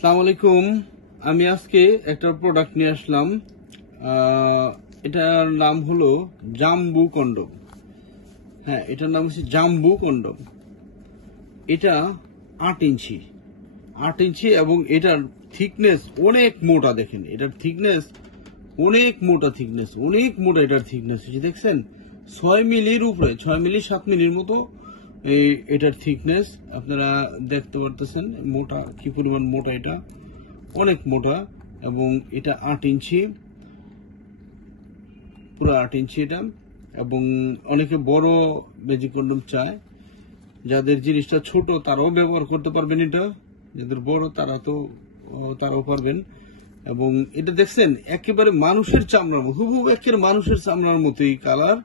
আসসালামু আলাইকুম। আমি আজকে একটা প্রোডাক্ট নিয়ে আসলাম। এটার নাম হলো জাম্বু কন্ডম। হ্যাঁ, এটার নাম হচ্ছে জাম্বু কন্ডম। এটা 8 ইঞ্চি এবং এটার থিকনেস অনেক মোটা। দেখেন, এটার থিকনেস অনেক মোটা, এটার থিকনেস হচ্ছে, দেখছেন, 6 মিলির উপরে, 6 মিলি 7 মিলির মতো এটার থিকনেস আপনারা দেখতে পারতেছেন। মোটা, কি পরিমাণ মোটা, এটা অনেক মোটা। এবং এটা 8 ইঞ্চি, পুরো 8 ইঞ্চি এটা। এবং অনেকে বড় ম্যাজিক কন্ডম চায়, যাদের জিনিসটা ছোট তারাও ব্যবহার করতে পারবেন, এটা যাদের বড় তারাও পারবেন। এবং এটা দেখছেন একেবারে মানুষের চামড়ার মতো, হুবহু একেবারে মানুষের চামড়ার মতোই কালার,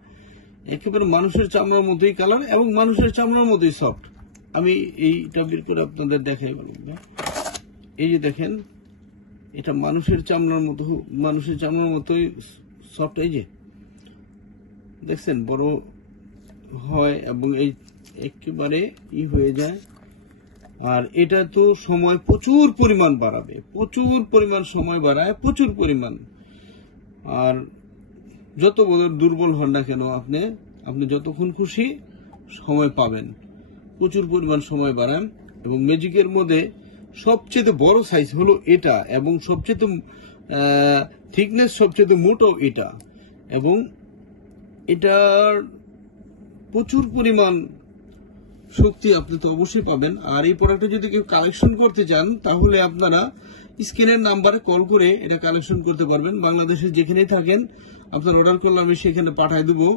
একেবারে মানুষের চামড়ার মতোই কালার এবং মানুষের চামড়ার মতোই সফট। আমি এইটা বের করে আপনাদের দেখাই বলুন। এই যে দেখেন, এটা মানুষের চামড়ার মতোই সফট। এই যে দেখছেন, বড় হয় এবং এই একেবারে হয়ে যায়। আর এটা তো সময় প্রচুর পরিমাণ বাড়াবে, প্রচুর পরিমাণ সময় বাড়ায়, প্রচুর পরিমাণ। আর যত দুর্বল হন না কেন আপনি যতক্ষণ খুশি সময় পাবেন, প্রচুর পরিমাণ সময় বাড়ান। এবং ম্যাজিকের মধ্যে সবচেয়ে বড় সাইজ হলো এটা, এবং সবচেয়ে থিকনেস সবচেয়ে মোটো এটা। এবং এটার প্রচুর পরিমাণ শক্তি আপনি তো অবশ্যই পাবেন। আর এই প্রোডাক্টটা যদি কেউ কালেকশন করতে চান, তাহলে আপনারা স্ক্রিনের নাম্বারে কল করে এটা কালেকশন করতে পারবেন। বাংলাদেশের যেখানেই থাকেন, আপনার অর্ডার করলে আমি সেখানে পাঠিয়ে দেবো।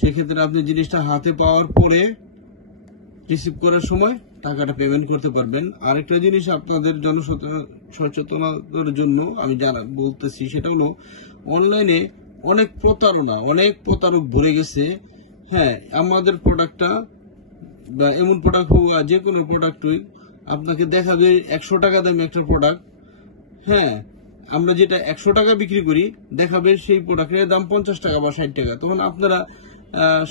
সেক্ষেত্রে আপনি জিনিসটা হাতে পাওয়ার পরে রিসিভ করার সময় টাকাটা পেমেন্ট করতে পারবেন। আরেকটা জিনিস আপনাদের সচেতনতার জন্য আমি বলতেছি, সেটা হলো অনলাইনে অনেক প্রতারক ভরে গেছে। হ্যাঁ, আমাদের প্রোডাক্টটা বা এমন প্রোডাক্ট হোক, যে কোনো প্রোডাক্টই আপনাকে দেখাবে 100 টাকা দামি একটা প্রোডাক্ট। হ্যাঁ, আমরা যেটা 100 টাকা বিক্রি করি, দেখাবে সেই প্রোডাক্টের দাম 50 টাকা বা 60 টাকা। তখন আপনারা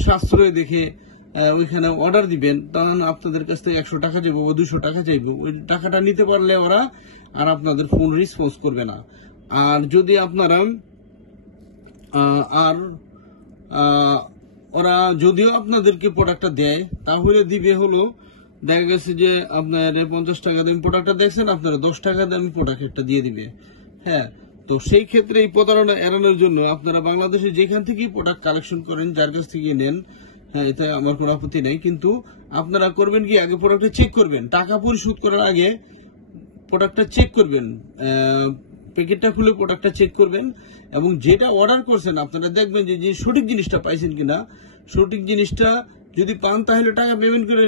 সাশ্রয় দেখে ওইখানে অর্ডার দিবেন, তখন আপনাদের কাছ থেকে 100 টাকা চাইবো বা 200 টাকা চাইবো। ওই টাকাটা নিতে পারলে ওরা আর আপনাদের ফোন রেসপন্স করবে না। আর যদি আপনারা ওরা যদিও আপনাদেরকে প্রোডাক্টটা দেয়, তাহলে দিবে হলো, দেখা গেছে যে আপনার 50 টাকা দামি প্রোডাক্টটা দেখছেন, আপনারা 10 টাকা দামি প্রোডাক্ট একটা দিয়ে দিবে। হ্যাঁ, তো সেই ক্ষেত্রে এই প্রতারণা এড়ানোর জন্য আপনারা বাংলাদেশে যেখান থেকে প্রোডাক্ট কালেকশন করেন, যার কাছ থেকে নেন, হ্যাঁ, এটা আমার কোনো আপত্তি নেই। কিন্তু আপনারা করবেন কি, আগে প্রোডাক্টটা চেক করবেন, টাকা পরিশোধ করার আগে প্রোডাক্টটা চেক করবেন, প্যাকেটটা খুলে প্রোডাক্টটা চেক করবেন। এবং যেটা অর্ডার করছেন আপনারা দেখবেন যে সঠিক জিনিসটা পাইছেন কিনা। সঠিক জিনিসটা যদি পান, তাহলে টাকা পেমেন্ট করে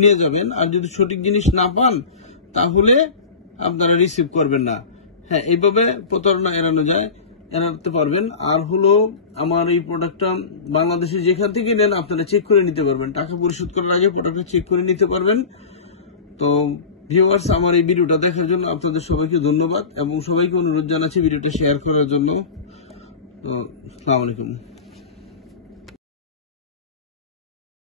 নিয়ে যাবেন। আর যদি সঠিক জিনিস না পান, তাহলে আপনারা রিসিভ করবেন না। হ্যাঁ, এইভাবে প্রতারণা এড়াতে পারবেন। আর হলো, আমার এই প্রোডাক্টটা বাংলাদেশে যেখান থেকে নেন, আপনারা চেক করে নিতে পারবেন। টাকা পরিশোধ করার আগে প্রোডাক্টটা চেক করে নিতে পারবেন। তো ভিউয়ার্স, আমার এই ভিডিওটা দেখার জন্য আপনাদের সবাইকে ধন্যবাদ এবং সবাইকে অনুরোধ জানাচ্ছি ভিডিওটা শেয়ার করার জন্য। তো আসসালামু আলাইকুম।